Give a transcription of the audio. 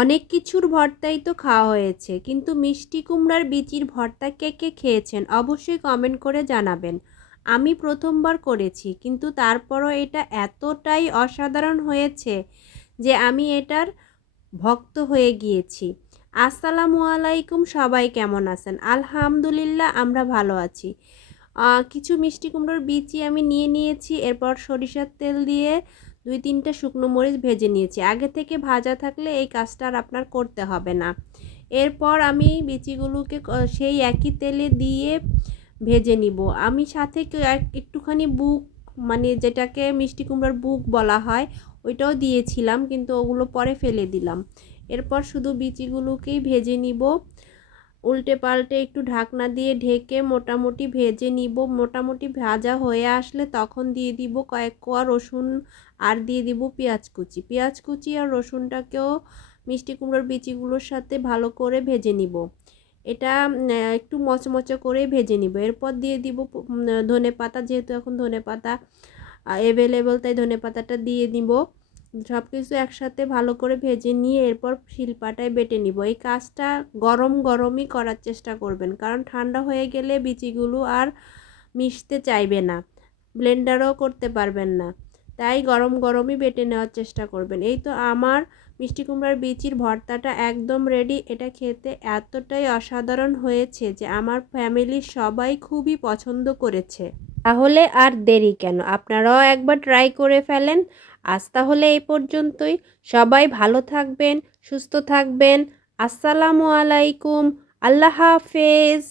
অনেক কিছুর ভর্তাই তো খাওয়া হয়েছে, কিন্তু মিষ্টি কুমড়ার বিচির ভর্তা কে কে খেয়েছেন অবশ্যই কমেন্ট করে জানাবেন। আমি প্রথমবার করেছি, কিন্তু তারপরও এটা এতটাই অসাধারণ হয়েছে যে আমি এটার ভক্ত হয়ে গিয়েছি। আসসালামু আলাইকুম, সবাই কেমন আছেন? আলহামদুলিল্লাহ, আমরা ভালো আছি। কিছু মিষ্টি কুমড়োর বিচি আমি নিয়ে নিয়েছি, এরপর সরিষার তেল দিয়ে 2-3টা শুকনো মরিচ ভেজে নিয়েছি। আগে থেকে ভাজা থাকলে এই কাজটা আর আপনার করতে হবে না। এরপর আমি বিচিগুলোকে সেই একই তেলে দিয়ে ভেজে নিব। আমি সাথে একটুখানি বুক, মানে যেটাকে মিষ্টি কুমড়ার বুক বলা হয়, ওইটাও দিয়েছিলাম, কিন্তু ওগুলো পরে ফেলে দিলাম। এরপর শুধু বিচিগুলোকেই ভেজে নিব। উল্টে পাল্টে একটু ঢাকনা দিয়ে ঢেকে মোটামুটি ভেজে নিব। মোটামুটি ভাজা হয়ে আসলে তখন দিয়ে দিব কয়েক কোয়া রসুন, আর দিয়ে দিব পেঁয়াজ কুচি। পেঁয়াজ কুচি আর রসুনটাকেও মিষ্টি কুমড়োর বিচিগুলোর সাথে ভালো করে ভেজে নিব। এটা একটু মচমচে করে ভেজে নিব। এরপর দিয়ে দিব ধনে পাতা, যেহেতু এখন ধনে পাতা অ্যাভেলেবল, তাই ধনে পাতাটা দিয়ে দিব। সব কিছু একসাথে ভালো করে ভেজে নিয়ে এরপর শিলপাটায় বেটে নিব। এই কাজটা গরম গরমই করার চেষ্টা করবেন, কারণ ঠান্ডা হয়ে গেলে বিচিগুলো আর মিশতে চাইবে না, ব্লেন্ডারও করতে পারবেন না। তাই গরম গরমই বেটে নেওয়ার চেষ্টা করবেন। এই তো আমার মিষ্টি কুমড়ার বিচির ভর্তাটা একদম রেডি। এটা খেতে এতটাই অসাধারণ হয়েছে যে আমার ফ্যামিলির সবাই খুবই পছন্দ করেছে। তাহলে আর দেরি কেন, আপনারাও একবার ট্রাই করে ফেলেন। আজ তাহলে এই পর্যন্তই। সবাই ভালো থাকবেন, সুস্থ থাকবেন। আসসালামু আলাইকুম। আল্লাহ হাফেজ।